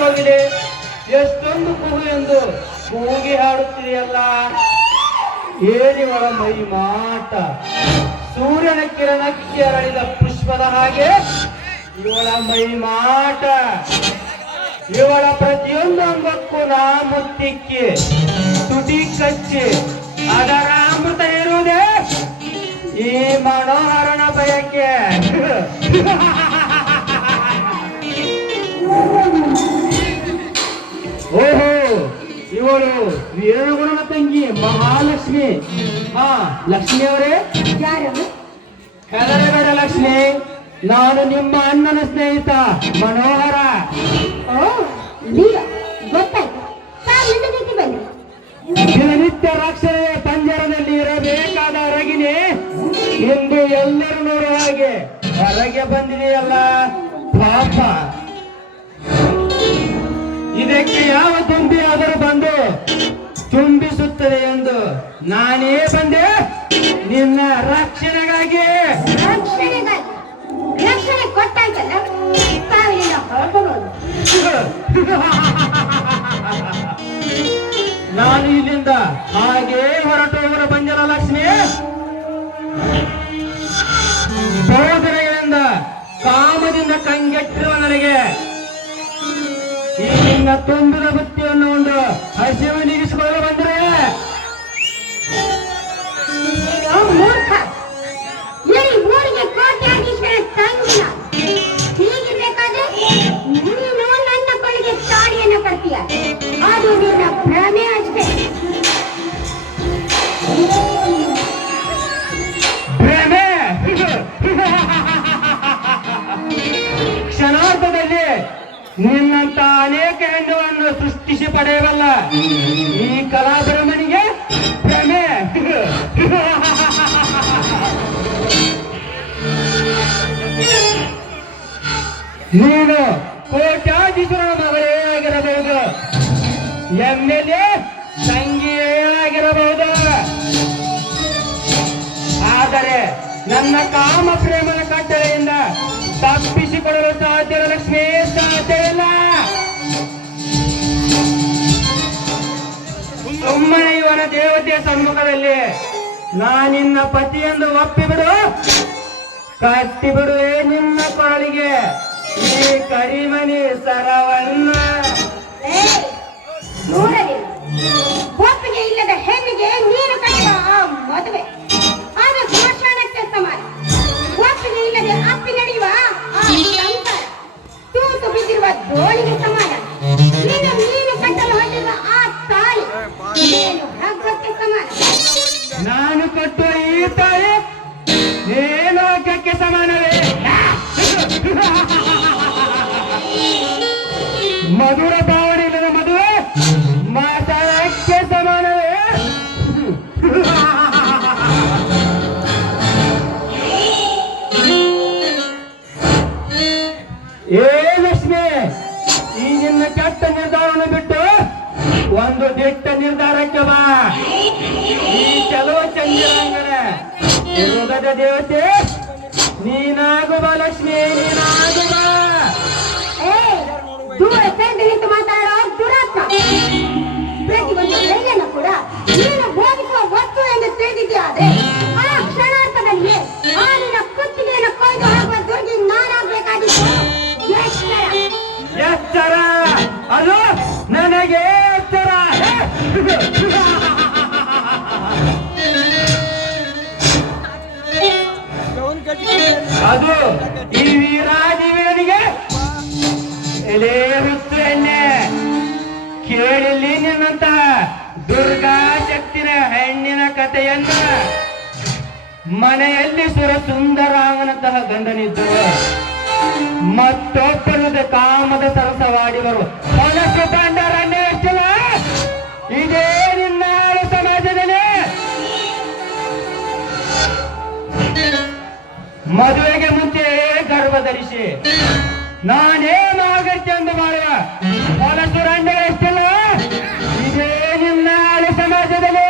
ಕೋಗಿಲೆ ಎಷ್ಟೊಂದು ಕೂಗು ಎಂದು ಕೂಗಿ ಹಾಡುತ್ತಿದೆಯಲ್ಲ. ಏನಿವಳ ಮೈ ಮಾಟ, ಸೂರ್ಯನ ಕಿರಣಕ್ಕೆ ಅರಳಿದ ಪುಷ್ಪದ ಹಾಗೆ ಇವಳ ಮೈ ಮಾಟ. ಇವಳ ಪ್ರತಿಯೊಂದು ಅಂಗಕ್ಕೂ ನಾ ಮುತ್ತಿಕ್ಕಿ ತುಟಿ ಕಚ್ಚಿ ಅದರ ಅಮೃತ ಇರುವುದೇ ಈ ಮನೋಹರನ ಬಯಕೆ. ಓಹೋ, ಇವಳು ವೀರಗುಣನ ತಂಗಿ ಮಹಾಲಕ್ಷ್ಮಿ. ಹಾ, ಲಕ್ಷ್ಮಿ ಅವರೇ. ಹೆದರಬೇಡ ಲಕ್ಷ್ಮಿ, ನಾನು ನಿಮ್ಮ ಅಣ್ಣನ ಸ್ನೇಹಿತ ಮನೋಹರ. ದಿನನಿತ್ಯ ರಕ್ಷಣೆಯ ಪಂಜರದಲ್ಲಿ ಇರಬೇಕಾದ ರಗಿನಿ ಇಂದು ಎಲ್ಲರೂ ನೋಡುವ ಹಾಗೆ ಹೊರಗೆ ಬಂದಿದೆಯಲ್ಲ ಪಾಪ. ಇದಕ್ಕೆ ಯಾವ ತುಂಬಿ ಆದರೂ ಬಂದು ತುಂಬಿಸುತ್ತದೆ ಎಂದು ನಾನೇ ಬಂದೆ ನಿನ್ನ ರಕ್ಷಣೆಗಾಗಿ. ರಕ್ಷಣೆ ಕೊಟ್ಟಾಯ್ತಲ್ಲ, ನಾನು ಇಲ್ಲಿಂದ ಹಾಗೇ ಹೊರಟು ಬಂದಿಲ್ಲ ಲಕ್ಷ್ಮಿ. ಬೋಧನೆಗಳಿಂದ ಕಾಮದಿಂದ ಕಂಗೆಟ್ಟಿರುವ ನನಗೆ ಈ ನಿನ್ನ ತುಂಬಿದ ಬುತ್ತಿಯನ್ನು ಒಂದು ಹಸಿವು ನೀಗಿಸಿಕೊಳ್ಳಲು ಬಂದರೆ ಮೂರ್ಖ. ಊರಿಗೆ ಕೋಟ್ಯಾಧೀಶರ ತಂಗಿನ ಹೀಗಿರ್ಬೇಕಾದ್ರೆ ನೀನು ನನ್ನ ಕೊಳಿಗೆ ತಾಡಿಯನ್ನು ಕಟ್ತೀಯ. ಅದು ನಿನ್ನ ಭ್ರಮೆ ಅಷ್ಟೇ. ಭ್ರಮೆ. ಕ್ಷಣಾರ್ಧದಲ್ಲಿ ನಿನ್ನಂತ ಅನೇಕ ಹೆಣ್ಣುಗಳನ್ನು ಸೃಷ್ಟಿಸಿ ಪಡೆಯಬಲ್ಲ ಈ ಕಲಾಭ್ರಮನಿಗೆ ಭ್ರಮೆ. ನೀನು ಕೋಟ್ಯಾಧೀಶರ ಮಗಳೇ ಆಗಿರಬಹುದು, MLA ತಂಗಿಯೇ ಆಗಿರಬಹುದು. ಆದರೆ ನನ್ನ ಕಾಮ ಪ್ರೇಮದ ಕಟ್ಟಳೆಯಿಂದ ತಪ್ಪಿಸಿಕೊಳ್ಳಲು ಸಾಧ್ಯ ಲಕ್ಷ್ಮೀ, ಸಾಧ್ಯ ಇಲ್ಲ. ಸುಮ್ಮನೆ ಇವನ ದೇವತೆಯ ಸಮ್ಮುಖದಲ್ಲಿ ನಾನಿನ್ನ ಪತಿಯೆಂದು ಒಪ್ಪಿಬಿಡು, ಕಟ್ಟಿಬಿಡುವೆ ನಿನ್ನ ಕೊರಳಿಗೆ ಈ ಕರಿಮಣಿ ಸರವನ್ನ. ಒಪ್ಪಿಗೆ ಇಲ್ಲದ ಹೆಣ್ಣಿಗೆ ನೀನು ಕಟ್ಟುವ ಮದುವೆ ಅದು ಸ್ಮಶಾನಕ್ಕೆ ಸಮಾನ. ಒಪ್ಪಿಗೆ ಇಲ್ಲದೆ ಅಪ್ಪಿ ನಡೆಯುವ ಆ ಸಂಸಾರ ತೂತು ಬಿದ್ದಿರುವ ದೋಣಿಗೆ ಸಮಾನ. ನೀನು ಕಟ್ಟಲು ಹೊಂದಿರುವ ಆ ತಾಳಿ ನೀನು ಹಗ್ಗಕ್ಕೆ ಸಮಾನ. ನಾನು ಕಟ್ಟುವ ಈ ತಾಳಿ ಏನು ಹಗ್ಗಕ್ಕೆ ಸಮಾನವೇ? ಮಧುರ ಭಾವನೆ ಇಲ್ಲದ ಮದುವೆ ಮಾತಾಡಕ್ಕೆ ಸಮಾನವೇ? ಏ ಲಕ್ಷ್ಮಿ, ಈ ನಿನ್ನ ಕೆಟ್ಟ ನಿರ್ಧಾರವನ್ನು ಬಿಟ್ಟು ಒಂದು ದಿಟ್ಟ ನಿರ್ಧಾರಕ್ಕೆ ಬಾ. ಈ ಕೆಲವು ಚಂದಿರಾಂಗನ ಹೃದಯದ ದೇವತೆ ನೀನಾಗುವ ಲಕ್ಷ್ಮಿ, ನೀನಾಗುವ. ದೂರ ಸೆಂದು ನಿಂತು ಮಾತಾಡೋ ದುರಾತ್ಮ. ಪ್ರತಿಯೊಂದು ಕ್ರಿಯೆಯನ್ನು ಕೂಡ ನೀನು ಭೋಗಿಸುವ ವಸ್ತು ಎಂದು ತಿಳಿದಿದೆಯಾದ್ರೆ ಆ ಕ್ಷಣಾರ್ಥದಲ್ಲಿ ಆ ನಿನ್ನ ಕುತ್ತಿಗೆಯನ್ನು ಕೊಯ್ದು ಹಾಕುವ ದುರ್ಗಿ ನಾನಾಗಬೇಕಾಗಿತ್ತು. ಎಚ್ಚರ, ಅದು ನನಗೆ ಎಚ್ಚರ. ಅದು ಈ ವೀರಾಜೀವನಿಗೆ ಎಲೆ ಹುಟ್ಟು ಎಣ್ಣೆ ಕೇಳಿಲ್ಲಿ ನಿನ್ನಂತ ದುರ್ಗಾ ಶಕ್ತಿನ ಹೆಣ್ಣಿನ ಕಥೆಯನ್ನ. ಮನೆಯಲ್ಲಿ ಸುರ ಸುಂದರಾಮನಂತಹ ಗಂಡನಿದ್ದರು, ಮತ್ತೊಬ್ಬರದ ಕಾಮದ ಸರಸವಾಡಿದರು. ಹೊಲಸು ಕಂಡರನ್ನೇ ಎಷ್ಟಿಲ್ಲ ಇದೇ ನಿನ್ನ ಸಮಾಜದಲ್ಲಿ. ಮದುವೆಗೆ ಮುಂಚೆ ಗರ್ಭ ಧರಿಸಿ ನಾನೇನು ಆಗತ್ತೆ ಎಂದು ಮಾಡುವ ಹೊಲಸು ರಂಡಗಳು ಎಷ್ಟಿಲ್ಲ ಇದೇ ನಿನ್ನ ಸಮಾಜದಲ್ಲಿ.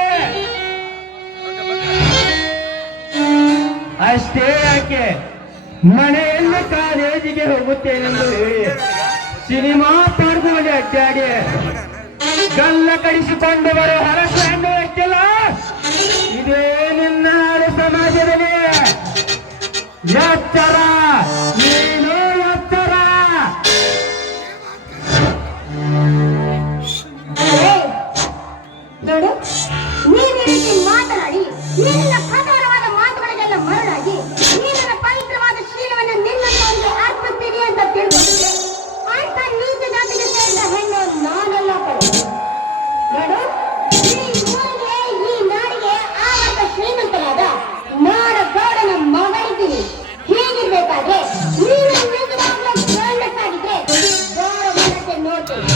ಅಷ್ಟೇ ಯಾಕೆ ಮನೆಯಲ್ಲಿ ಕಾಲೇಜಿಗೆ ಹೋಗುತ್ತೇನೆಂದು ಹೇಳಿ ಸಿನಿಮಾ ಪಡೆದುಕೊಂಡು ಅಡ್ಡಾಡಿ ಗಲ್ಲ ಕಡಿಸಿಕೊಂಡು ಬರೋ ಹರಸ ಹೆಣ್ಣು ಅಷ್ಟಿಲ್ಲ, ಇದೇ ನಿನ್ನ ಸಮಾಜದಲ್ಲಿ ಎತ್ತರ, ನೀನು ಎತ್ತರ. ನೋಡು, ನೀನು ಈ ರೀತಿ ಮಾತನಾಡಿ ನಿನ್ನ ಕಠೋರವಾದ ಮಾತುಗಳಿಗೆಲ್ಲ ಮರಳಾಗಿ ನೀನ ಪವಿತ್ರವಾದ ಶೀಲವನ್ನು ನಿನ್ನವರಿಗೆ ಅರ್ಪಿಸ್ತೀನಿ ಅಂತ ತಿಳ್ಕೊಂಡಿದ್ದೆ. ಅಂತ ನೀಚ ಜಾತಿಗೆ ಸೇರಿದ ಹೆಣ್ಣು ನಾನೆಲ್ಲ ಪಡೆ. ನೋಡು, ಈ ಊರಿಗೆ ಈ ನಾಡಿಗೆ ಆವತ್ತ ಶ್ರೀಮಂತನಾದ ನಾಡ ಗೌಡನ ಮಗಳಿದ್ದೀನಿ. ಹೀಗಿರ್ಬೇಕಾದ್ರೆ ನೀನು ನಿಜವಾಗ್ಲೂ ಗಂಡಸಾಗಿದ್ರೆ ಗೌರವಕ್ಕೆ ನೋಡ್ತೀನಿ.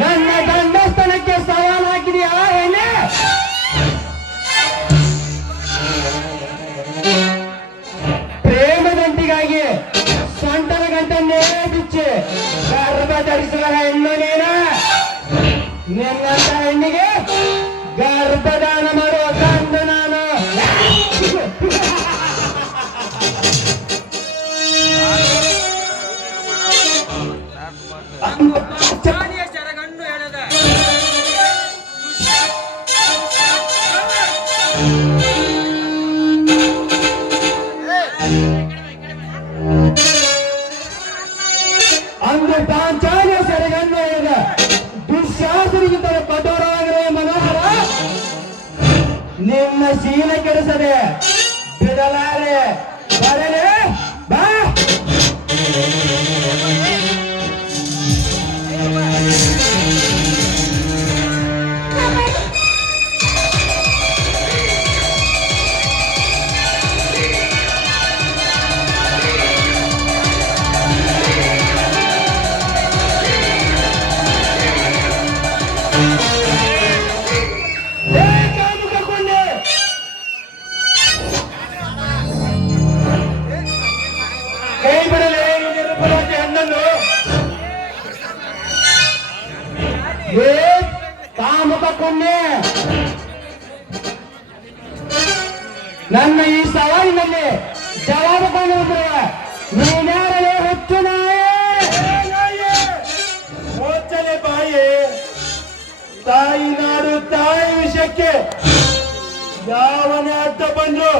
ನನ್ನ ಗಂಡಸ್ತನಕ್ಕೆ ಸವಾಲು ಹಾಕಿದೆಯಾ ಹೆಣ್ಣೆ? ಪ್ರೇಮದಂಟಿಗಾಗಿ ಸೊಂಟದ ಗಂಟನ್ನೇ ಬಿಚ್ಚಿ ಗರ್ಭ ಧರಿಸುವ ಹೆಣ್ಣು ನೀನು. ನಿನ್ನಂತ ಹೆಣ್ಣಿಗೆ ಗರ್ಭದಾನ ಮಾಡುವ ಗಂಡು ನಾನು. ಅಂದು ಪಾಂಚಾಲಿಯ ಸೆರೆಗಣ್ಣು ಹೇಳಿದ ದುಶ್ಯಾಸನಿಗಿಂತ ಕಠೋರವಾಗಿರುವ ಮನೋಹರ ನಿನ್ನ ಶೀಲ ಕೆಡಿಸದೆ ಬಿಡಲಾರೆ. ಬರಲೇ ಬಾ. ಕೈ ಬಿಡಲೇ ಈ ನಿರುಪರಾಜ ಹೆಣ್ಣನ್ನು. ಏ ಕಾಮುಕ ಪುಣ್ಯ, ನನ್ನ ಈ ಸವಾಲಿನಲ್ಲಿ ಜವಾಬು ಕೊಂಡಿರುವ ನೀನ್ಯಾರಲೇ ಹುಚ್ಚು ನಾಯೇ? ಮೋಚಲೆ ಬಾಯಿ. ತಾಯಿ ನಾಡು ತಾಯಿ ವಿಷಯಕ್ಕೆ ಯಾವನೇ ಅಡ್ಡ ಬಂದ್ರು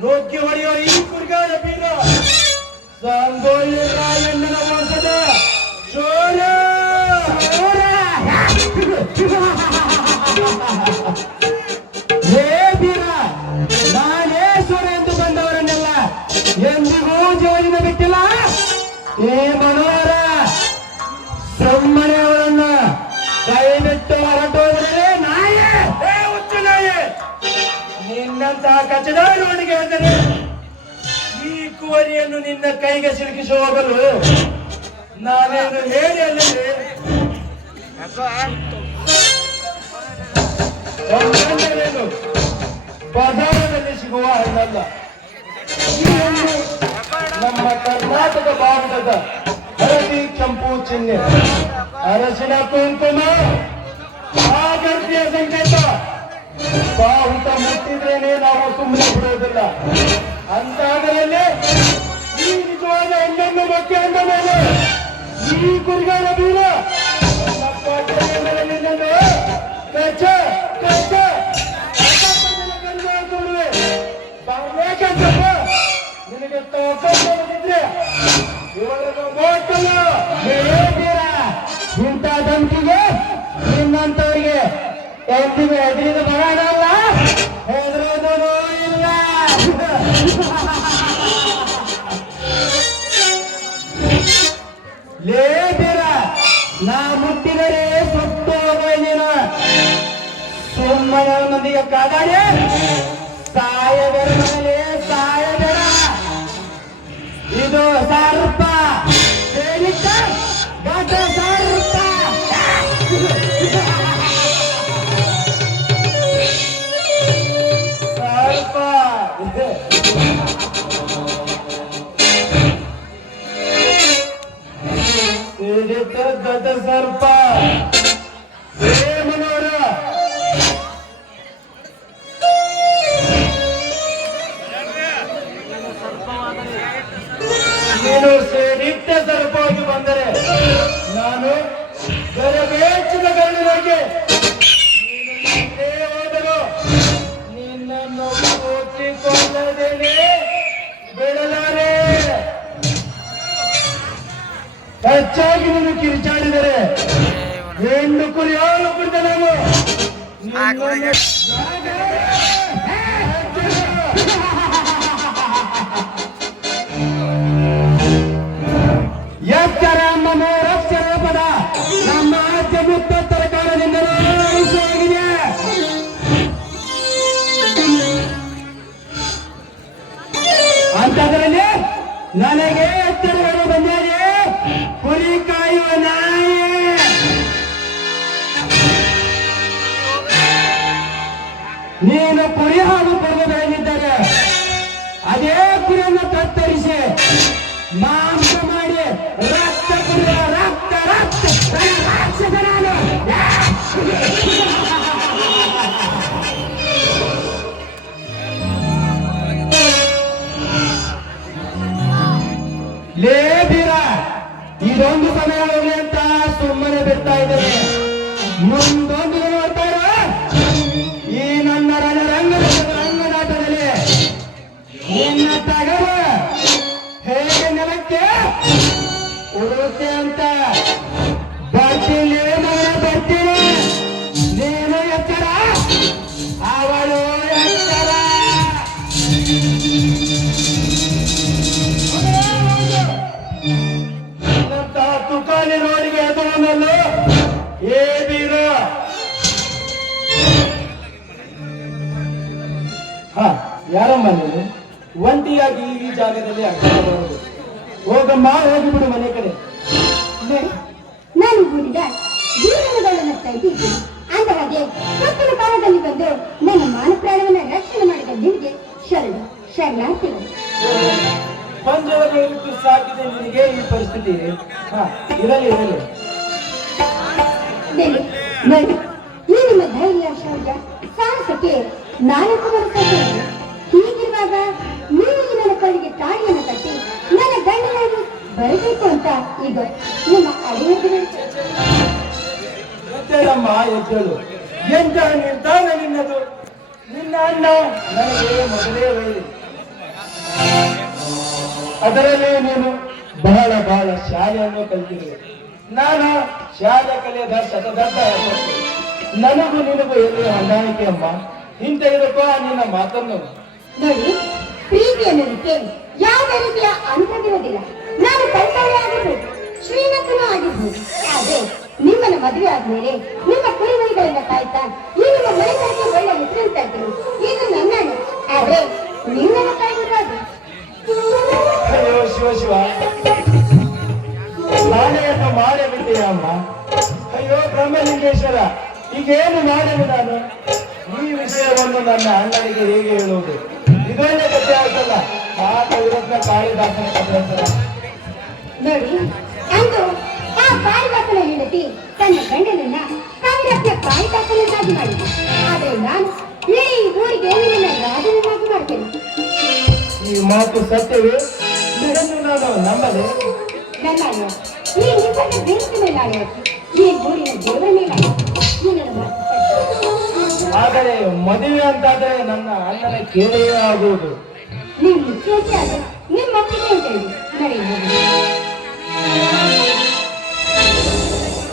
ನುಗ್ಗಿ ಹೊಡೆಯೋ ಈ ಕುರ್ಗಾರ ಬೀರ ಸಂಗೋಲಿ ರಾಯಣ್ಣನ ವಂಶದ ಶೋರ. ಹೇ ಬೀರ, ನಾನೇ ಸ್ವರ ಎಂದು ಬಂದವರನ್ನೆಲ್ಲ ಎಂದಿಗೂ ಜೋರಿನ ಬಿಟ್ಟಿಲ್ಲ. ಏ ಮನೋಹರ, ಸುಮ್ಮನೆ ಅವರನ್ನು ಕೈ ಬಿಟ್ಟು ಹೊರಟೋದ್ರೆ ನಾಯೇ, ಹೇ ಹುಚ್ಚು ನಾಯೇ, ನಿನ್ನಂತ ಕಚಡಾರವನಿಗೆ ಅಂದರೆ ಈ ಕುವರಿಯನ್ನು ನಿನ್ನ ಕೈಗೆ ಸಿಲುಕಿಸಿ ಹೋಗಲು ನಾನೇನು ಹೇಳಿ ಅಲ್ಲದೆ ಗಂಡನೇನು ಬಜಾರದಲ್ಲಿ ಸಿಗುವ ಹಣ್ಣಲ್ಲ. ಈ ಹಣ್ಣು ನಮ್ಮ ಕರ್ನಾಟಕ ಭಾರತದ ಹಳದಿ ಕೆಂಪು ಚಿಹ್ನೆ, ಅರಸಿನ ಕುಂಕುಮ ಆಗರ್ತಿಯ ಸಂಕೇತ. ಬಾಹುತ ಮುಟ್ಟಿದ್ರೇನೆ ನಾವು ಸುಮ್ಮನೆ ಬಿಡೋದಿಲ್ಲ. ಅಂತಾಗಲೇ ಈ ನಿಜವಾದ ಹೆಣ್ಣನ್ನು ಮತ್ತೆ ಅಂದ ಮೇಲೆ ಈ ಕುರಿಗಾರ ಬೀರ ಕಚ್ಚ ಕಚ್ಚ ಬರ್ಬೇಕಂತಪ್ಪ. ನಿನಗೆ ತೋಕಿದ್ರೆ ಇವರನ್ನು ಮೋಟಲ್ಲ. ಇಂಥ ಧಮಕಿಗೆ ನಿನ್ನಂತವರಿಗೆ ಎಂದಿಗೂ ಹೆದರಿದ ಬರೋಣಲ್ಲ, ಹೆದರೋದು ಇಲ್ಲ. ಲೇ ಬೀರ, ನಾ ಮುಟ್ಟಿದರೆ ಸುಟ್ಟು ಹೋಗೋದಿನ. ಸುಮ್ಮನೆ ಮಂದಿಗೆ ಕಾದಾಡಿ ಸಾಯಬೇಡ ಮನೇಲಿ, ಸಾಯಬೇಡ. ಇದು ಸರ್ಪ, ಹೇಳಿದ್ದ ಗಡ್ಡ ಸರ್ಪ. ಸರ್ಪ ಸಿಡಿತ ಗಡ್ಡ ಸರ್ಪ. ಮನೋರ, ಸರ್ಪವಾದ ನೀನು ನಿತ್ಯ ಸರಪಾಗಿ ಬಂದರೆ ನಾನು ಬೆಚ್ಚದ ಗಣ್ಯನಾಗಿ ನೀನು ಹಿಂದೆ ಹೋದರು ನಿನ್ನನ್ನು ಕೂಚಿಕೊಳ್ಳದೇನೆ ಬಿಡಲಾರೆ. ಹೆಚ್ಚಾಗಿ ನೀನು ಕಿರಿಚಾಡಿದರೆ ಹೆಣ್ಣು ಕುರಿಯಾಲು ಕುಡಿದ ನಾನು ಎಚ್ಚರ ಎಂಬ ಮೂರಕ್ಷರ ಪದ ನಮ್ಮ ಆದ್ಯ ಮುತ್ತತ್ತರ ಕಾಲದಿಂದಲೂ ಆಗಿದೆ. ಅಂತದ್ರಲ್ಲಿ ನನಗೆ ಎಚ್ಚರಗಳು ಬಂದಿದೆ. ಕುರಿ ಕಾಯುವ ನಾಯಿ ನೀನು ಕುರಿ ಹಾಲು ಪಡೆದು ಬೆಳೆದಿದ್ದರೆ ಅದೇ ಕುರಿಯನ್ನು ಕತ್ತರಿಸಿ ಮಾಂಸ ಮಾಡಿ ರಕ್ತ ಕುಡಿದ ರಕ್ತ ರಕ್ತ ರಾಕ್ಷಸ ನಾನು. ಲೇ ಬೀರ, ಇದೊಂದು ಸಮಯ ಹೋಗಿ ಅಂತ ಸುಮ್ಮನೆ ಬಿಡ್ತಾ ಇದ್ದೇನೆ. ಮುಂದೊಂದು ನೋಡ್ತಾ ಇರೋ ಈ ನನ್ನ ರಂಗನಾಟದಲ್ಲಿ ನಿನ್ನ ತಗವ ಹೇಗೆ ನೆಲಕ್ಕೆ ಉಡುತ್ತೆ ಅಂತ ಬರ್ತೀನಿ ಮಗನ ಬರ್ತೀನಿ. ನೀನು ಎಚ್ಚರ, ಅವಳು ಎಚ್ಚರ. ತುಕಾಲಿ ರೋಡಿಗೆ ಎದುರನಲ್ಲೂ ಏ ಬೀರ. ಯಾರಮ್ಮ ನೀನು ಒಂಟಿಯಾಗಿ ಈ ಜಾಗದಲ್ಲಿ ಬರೋದು? ಹೋಗಮ್ಮ, ಹೋಗಿಬಿಡು ಮನೆ ಕಡೆ. ನಾನು ಕೂಡಿದ ಜೀವನಗಳನ್ನು ಇದ್ದೀನಿ. ಅಂದಹಾಗೆ ಕತ್ತಲ ಕಾಲದಲ್ಲಿ ಬಂದು ನನ್ನ ಮಾನ ಪ್ರಾಣವನ್ನ ರಕ್ಷಣೆ ಮಾಡಿದ ನಿಮಗೆ ಶರಣಾರ್ಥಿಗಳು. ಪಂಜರಗಳಿಟ್ಟು ಸಾಕಿದೆ ನಿನಗೆ ಈ ಪರಿಸ್ಥಿತಿ. ಇರಲಿ ಇರಲಿ. ನೋಡಿ, ಈ ನಿಮ್ಮ ಧೈರ್ಯ, ಶೌರ್ಯ, ಸಾಹಸಕ್ಕೆ 4 ವರ್ಷ ಹೀಗಿರುವಾಗ ನೀವು ನನ್ನ ಕೈಗೆ ತಾಳಿಯನ್ನು ಕಟ್ಟಿ ನನ್ನ ಗಂಡನಾಗಿ ಬರಬೇಕು ಅಂತ ಈಗ ನಿಮ್ಮ ಅಳಿಯದಿರು. ಎದ್ದೇಳಮ್ಮ, ಎದ್ದೇಳು. ಎಂತ ನಿರ್ಧಾರ ನಿನ್ನದು? ನಿನ್ನ ಅಣ್ಣ ನನಗೆ ಮೊದಲೇ ಹೇಳಿ, ಅದರಲ್ಲಿ ನೀನು ಬಹಳ ಬಹಳ ಶಾಲೆಯನ್ನು ಕಲಿತಿರುವೆ. ನಾನು ಶಾಲೆ ಕಲಿಯದ ಶತದಡ್ಡ ಹೆಸರು. ನನಗೂ ನಿನಗೂ ಎಲ್ಲಿ ಹೊಂದಾಣಿಕೆ ಅಮ್ಮ. ಇಂಥ ಇದಕ್ಕೋ ನಿನ್ನ ಮಾತನ್ನು ನೋಡಿ, ಪ್ರೀತಿ ಅನ್ನೋದಕ್ಕೆ ಯಾವುದೇ ರೀತಿಯ ಅಂತರವಿರೋದಿಲ್ಲ. ನಾನು ಕಲ್ತವೇ ಆಗಿರ್ಬೋದು, ಶ್ರೀಮಂತನೂ ಆಗಿರ್ಬೋದು. ಆದ್ರೆ ನಿಮ್ಮನ್ನ ಮದುವೆ ಆದ್ಮೇಲೆ ನಿಮ್ಮ ಕುರಿಮರಿಗಳನ್ನ ಕಾಯ್ತಾ ಈ ನಿಮ್ಮ ಮನೆಗಳಿಗೆ ಒಳ್ಳೆ ಹೆಸರು ತರ್ತೀನಿ. ಇದು ನನ್ನ ಅಣ್ಣ. ಆದ್ರೆ ನಿಮ್ಮನ್ನ ಕಾಯ್ಬಿಡೋದು. ಅಯ್ಯೋ ಶಿವ ಶಿವ, ನಾಳೆಯನ್ನು ಮಾಡಬಿಟ್ಟೆಯ ಅಮ್ಮ. ಅಯ್ಯೋ ಬ್ರಹ್ಮಲಿಂಗೇಶ್ವರ, ಈಗೇನು ಮಾಡಲು ನಾನು? ಈ ವಿಷಯವನ್ನು ನನ್ನ ಅಣ್ಣನಿಗೆ ಹೇಗೆ ಹೇಳುವುದು? ಇದೊಂದೇ ಕಥೆ ಆಯ್ತಲ್ಲ, ವಿರತ್ನ ಕಾಳಿದಾಸನ ಕಥೆ ಅಂತಲ್ಲ. ನೋಡಿ, ಅಂದು ಆ ಕಾಳಿದಾಸನ ಹೆಂಡತಿ ತನ್ನ ಗಂಡನನ್ನ ಕವಿರತ್ನ ಕಾಳಿದಾಸನನ್ನಾಗಿ ಮಾಡಿದೆ. ಆದ್ರೆ ನಾನು ಇಡೀ ಊರಿಗೆ ನಿನ್ನ ರಾಜನನ್ನಾಗಿ ಮಾಡ್ತೇನೆ. ಈ ಮಾತು ಸತ್ಯವೇ? ಇದನ್ನು ನಾನು ನಂಬಲೆ. ನನ್ನ ಈ ನಿಮ್ಮನ್ನ ಬೇಸಿದ ಮೇಲೆ ಆಳೆ, ಈ ಊರಿನ ದೇವರ ಮೇಲೆ ಈ ನನ್ನ ಮಾತು ಸತ್ಯ. ಆದರೆ ಮದುವೆ ಅಂತಾದರೆ ನನ್ನ ಅಣ್ಣನ ಕೇಳಿಯೇ ಆಗುವುದು. ನೀವು ಮುಖ್ಯವಾಗಿ ಆದ್ರೆ ನಿಮ್ಮ ಮಕ್ಕಳಿಗೆ ಅಂತ ಹೇಳಿ ನಡೆಯುವುದು.